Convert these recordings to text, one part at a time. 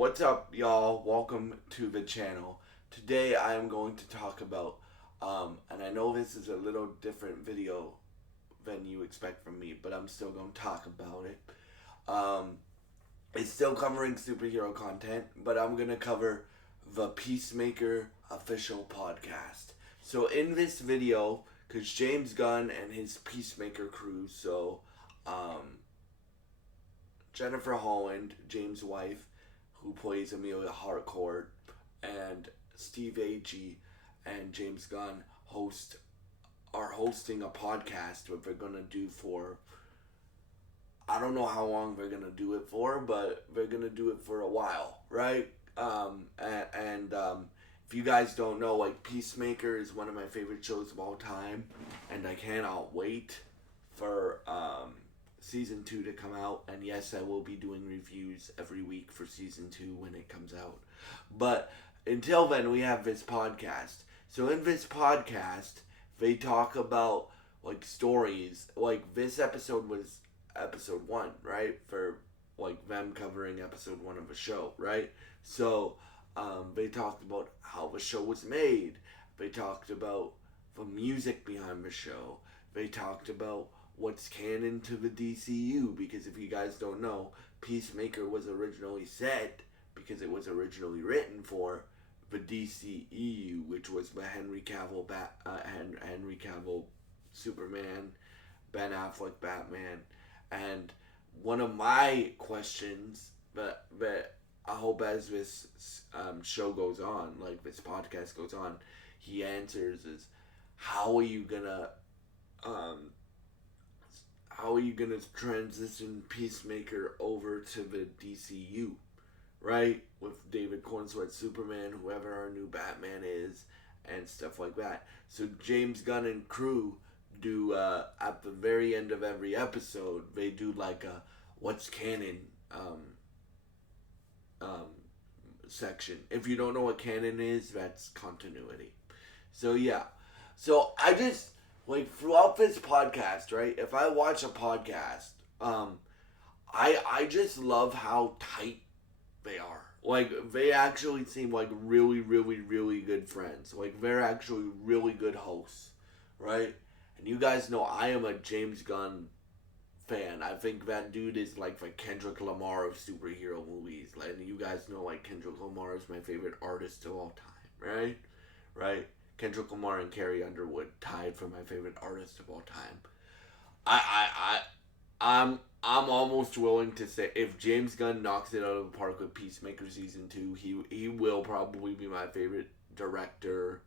What's up, y'all? Welcome to the channel. Today I am going to talk about, and I know this is a little different video than you expect from me, but I'm still going to talk about it. Um, it's still covering superhero content, but I'm going to cover the Peacemaker official podcast. So in this video, because James Gunn and his Peacemaker crew, Jennifer Holland, James' wife, who plays Amelia Harcourt, and Steve Agee and James Gunn are hosting a podcast that they're gonna do for, I don't know how long they're gonna do it for, but they're gonna do it for a while, right? If you guys don't know, like, Peacemaker is one of my favorite shows of all time, and I cannot wait for season 2 to come out. And yes, I will be doing reviews every week for season 2 when it comes out. But until then, we have this podcast. So in this podcast, they talk about like stories. Like, this episode was episode 1, right? For like them covering episode 1 of a show, right? So they talked about how the show was made. They talked about the music behind the show. They talked about what's canon to the DCU, because if you guys don't know, Peacemaker was originally set because it was originally written for the DCEU, which was the Henry Cavill Superman, Ben Affleck Batman. And one of my questions that I hope as this show goes on, like this podcast goes on, he answers is, how are you gonna transition Peacemaker over to the DCU, right? With David Cornsweet Superman, whoever our new Batman is, and stuff like that. So James Gunn and crew do, at the very end of every episode, they do like a what's canon section. If you don't know what canon is, that's continuity. So yeah. So I just, like, throughout this podcast, right? If I watch a podcast, I just love how tight they are. Like, they actually seem like really, really, really good friends. Like, they're actually really good hosts, right? And you guys know I am a James Gunn fan. I think that dude is like the Kendrick Lamar of superhero movies. Like, you guys know, like, Kendrick Lamar is my favorite artist of all time, right? Right? Kendrick Lamar and Carrie Underwood tied for my favorite artist of all time. I'm almost willing to say if James Gunn knocks it out of the park with Peacemaker season 2, he will probably be my favorite director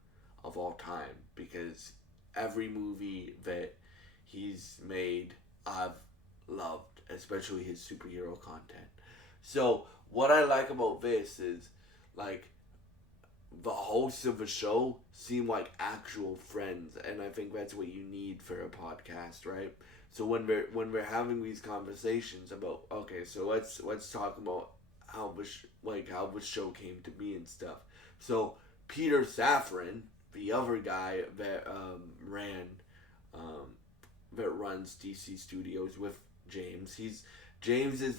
of all time, because every movie that he's made I've loved, especially his superhero content. So what I like about this is, like, the hosts of a show seem like actual friends, and I think that's what you need for a podcast, right? So when we're having these conversations about, okay, so let's talk about how the show came to be and stuff. So Peter Safran, the other guy that um, runs DC Studios with James is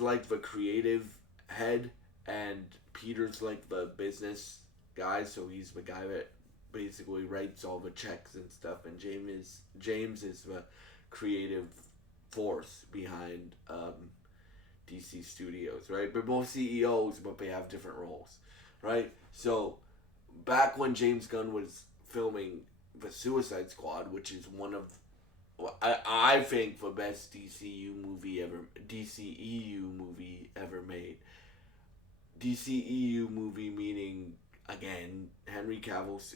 like the creative head, and Peter's like the business guy. So he's the guy that basically writes all the checks and stuff, and James is the creative force behind DC Studios, right? They're both CEOs, but they have different roles, right? So back when James Gunn was filming the Suicide Squad, which is one of, I think, the best DCEU movie ever made. DCEU movie meaning, again,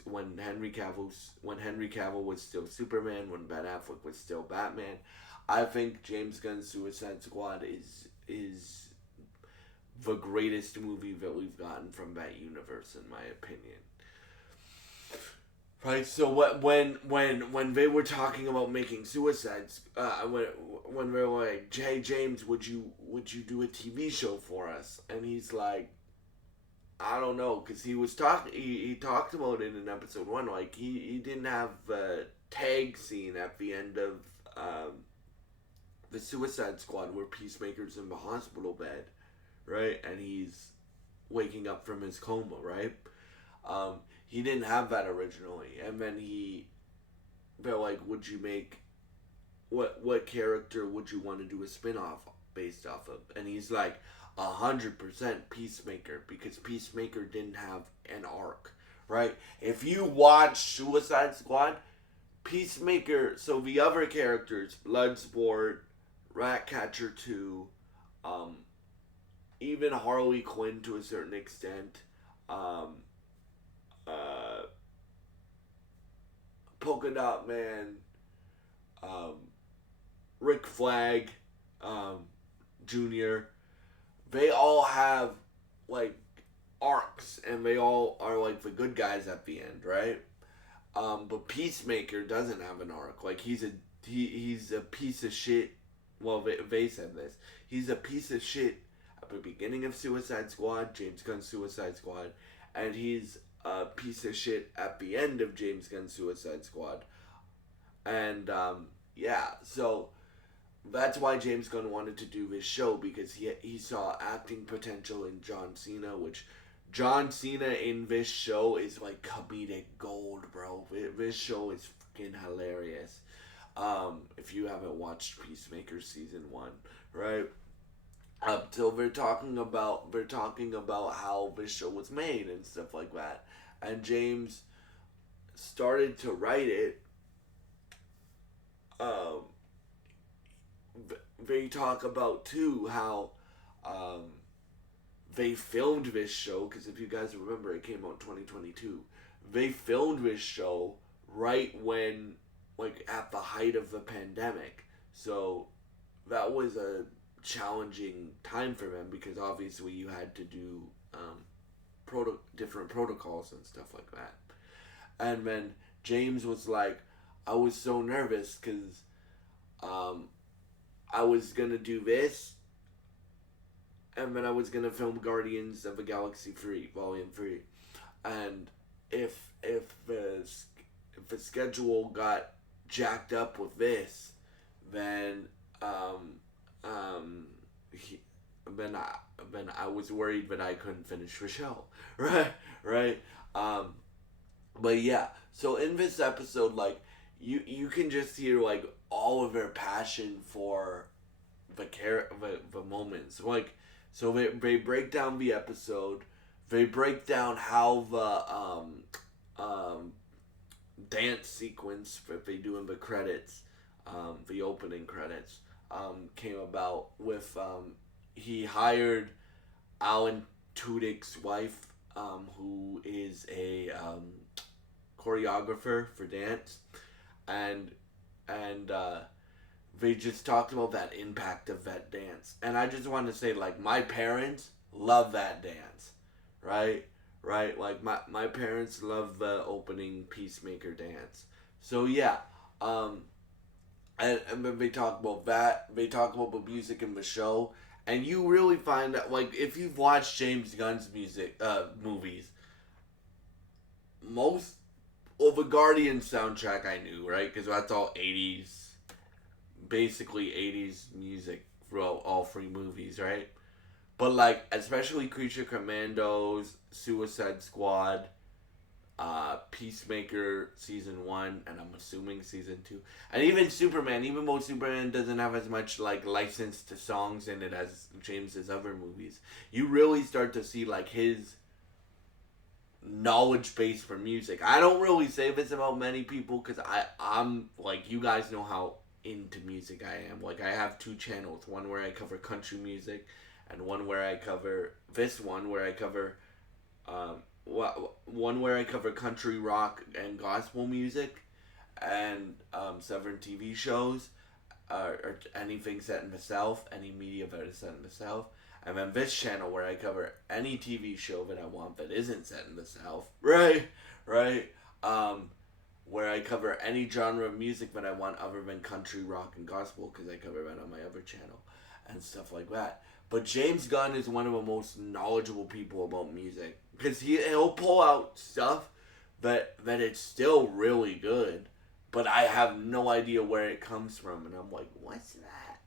when Henry Cavill was still Superman, when Ben Affleck was still Batman. I think James Gunn's Suicide Squad is the greatest movie that we've gotten from that universe, in my opinion. Right. So when they were talking about making Suicides, when they were like, "Hey James, would you do a TV show for us?" And he's like, I don't know, because he talked about it in episode 1, like he didn't have a tag scene at the end of the Suicide Squad where Peacemaker's in the hospital bed, right? And he's waking up from his coma, right? Um, he didn't have that originally, and then they're like, would you make what character would you want to do a spin-off based off of? And he's like 100% Peacemaker, because Peacemaker didn't have an arc, right? If you watch Suicide Squad, Peacemaker, so the other characters, Bloodsport, Ratcatcher 2, um, even Harley Quinn to a certain extent, um, uh, Polka Dot Man, um, Rick Flag, um, Jr., they all have like arcs, and they all are like the good guys at the end, right? But Peacemaker doesn't have an arc. Like he's a piece of shit. Well, they said this. He's a piece of shit at the beginning of Suicide Squad, James Gunn's Suicide Squad, and he's a piece of shit at the end of James Gunn's Suicide Squad. And yeah, so that's why James Gunn wanted to do this show, because he saw acting potential in John Cena, which John Cena in this show is like comedic gold, bro. This show is fucking hilarious. If you haven't watched Peacemaker season 1, right? So they're talking about how this show was made and stuff like that, and James started to write it. Um, they talk about too how um, they filmed this show, because if you guys remember, it came out in 2022. They filmed this show right when, like, at the height of the pandemic. So that was a challenging time for them, because obviously you had to do different protocols and stuff like that. And then James was like, I was so nervous because um, I was gonna do this, and then I was gonna film Guardians of the Galaxy 3, Volume 3, and if the schedule got jacked up with this, then he, then I was worried that I couldn't finish the show, right. Um, but yeah, so in this episode, like, you can just hear like all of their passion for the moments. Like, so they break down the episode. They break down how the dance sequence that they do in the credits, the opening credits, came about with he hired Alan Tudyk's wife, who is a choreographer for dance, and they just talked about that impact of that dance. And I just want to say, like, my parents love that dance, right? Like, my parents love the opening Peacemaker dance. So, yeah. And then they talk about that. They talk about the music in the show. And you really find that, like, if you've watched James Gunn's movies, most of the Guardians soundtrack I knew, right? Because that's all 80s, basically 80s music throughout all 3 movies, right? But, like, especially Creature Commandos, Suicide Squad, Peacemaker season 1, and I'm assuming season 2, and even Superman, even though Superman doesn't have as much, like, licensed songs in it as James's other movies, you really start to see, like, his knowledge base for music. I don't really say this about many people, because I'm like, you guys know how into music I am. Like, I have 2 channels, one where I cover country music, and one where I cover one where I cover country rock and gospel music, and Southern TV shows, or anything set in the South, any media that is set in the South. And then this channel where I cover any TV show that I want that isn't set in the South, right? Where I cover any genre of music that I want other than country, rock, and gospel, because I cover that on my other channel, and stuff like that. But James Gunn is one of the most knowledgeable people about music, because he'll pull out stuff that it's still really good, but I have no idea where it comes from, and I'm like, what's that?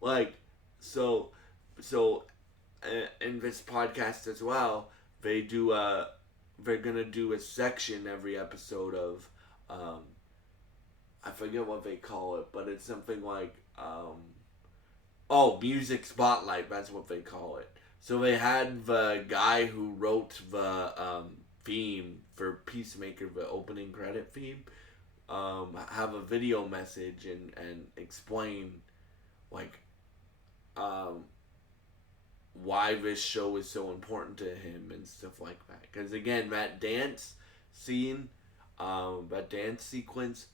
Like, so in this podcast as well, they're gonna do a section every episode of, um, I forget what they call it, but it's something like, oh, music spotlight. That's what they call it. So they had the guy who wrote the theme for Peacemaker, the opening credit theme, have a video message and explain like um, why this show is so important to him and stuff like that. Because again, that dance scene, that dance sequence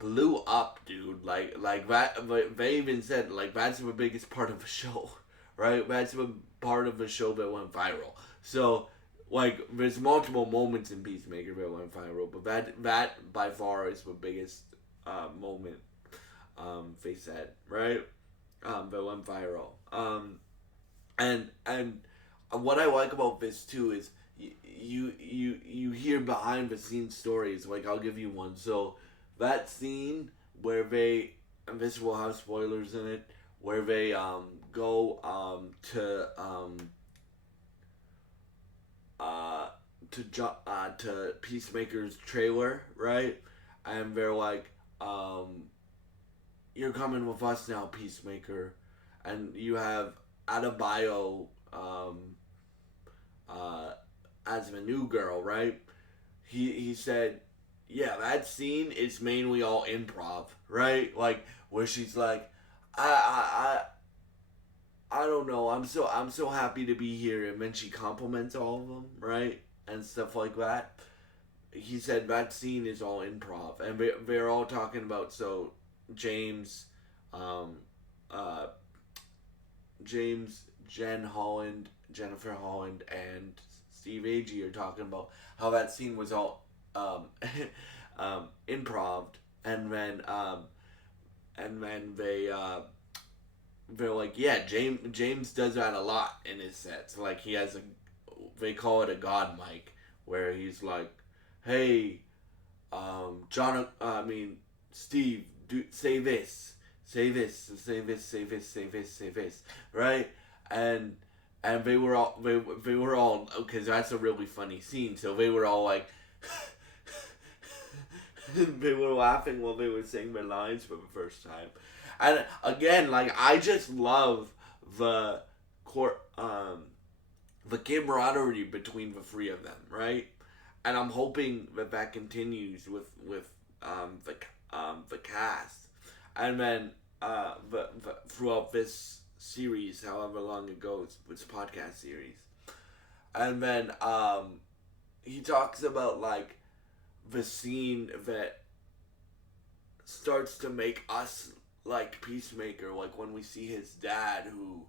blew up, dude. Like that. They even said like that's the biggest part of the show, right? That's the part of the show that went viral. So like there's multiple moments in Peacemaker that went viral, but that by far is the biggest moment. They said right. That went viral. And what I like about this too is you hear behind the scenes stories. Like I'll give you one. So that scene where they, and this will have spoilers in it, where they go to Peacemaker's trailer, right? And they're like, "You're coming with us now, Peacemaker," and you have Adebayo uh, as the new girl, right? He said, yeah, that scene is mainly all improv, right? Like where she's like, I don't know, I'm so happy to be here, and then she compliments all of them, right, and stuff like that. He said that scene is all improv, and they're all talking about so James, um, uh, James, Jen Holland, Jennifer Holland, and Steve Agee are talking about how that scene was all improv, and then they're like, yeah, James does that a lot in his sets. Like he has a, they call it a god mic, where he's like, hey, John, I mean Steve, do say this, say this, say this, say this, say this, say this, right? And they were all they were all because that's a really funny scene. So they were all like, they were laughing while they were saying their lines for the first time. And again, like I just love the court, the camaraderie between the three of them, right? And I'm hoping that continues with the cast, and then throughout this series, however long it goes, this podcast series, and then he talks about like the scene that starts to make us like Peacemaker, like when we see his dad, who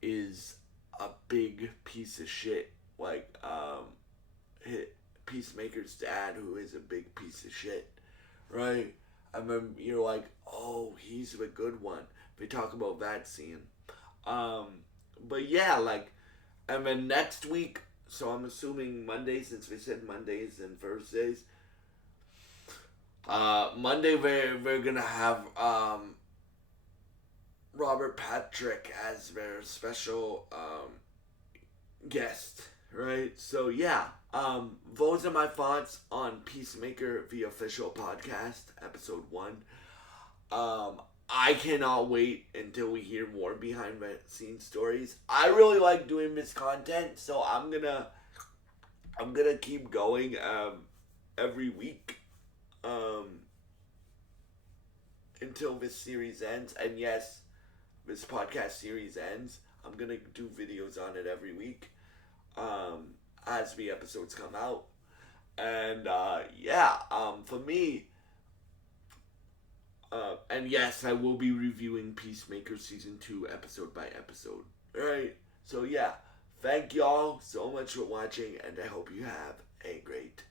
is a big piece of shit, like Peacemaker's dad, who is a big piece of shit, right? And then you're like, oh, he's the good one. They talk about that scene. But yeah, like, and then next week, so I'm assuming Monday, since we said Mondays and Thursdays, Monday we're gonna have Robert Patrick as their special guest, right? So yeah, those are my thoughts on Peacemaker, the official podcast, episode 1. I cannot wait until we hear more behind the scenes stories. I really like doing this content, so I'm gonna keep going every week until this series ends. And yes, this podcast series ends. I'm gonna do videos on it every week as the episodes come out. And yeah, for me, and yes, I will be reviewing Peacemaker Season 2 episode by episode. Alright, so yeah, thank y'all so much for watching, and I hope you have a great